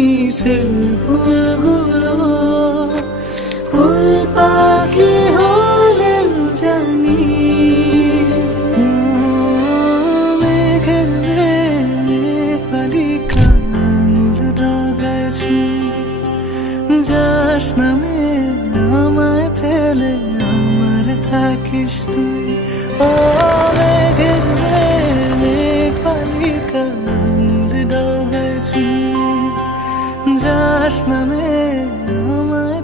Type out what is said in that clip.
মিছে ফুলগুলো ফুল পাখি হলেও জানি মেঘের পালিকা ডগায় ছুঁয়ে যাস নামে আমায় ফেলে আমার থাকিস তুই ও মেঘের পালিকা ডগায় ছুঁয়ে যাস নামে আমায়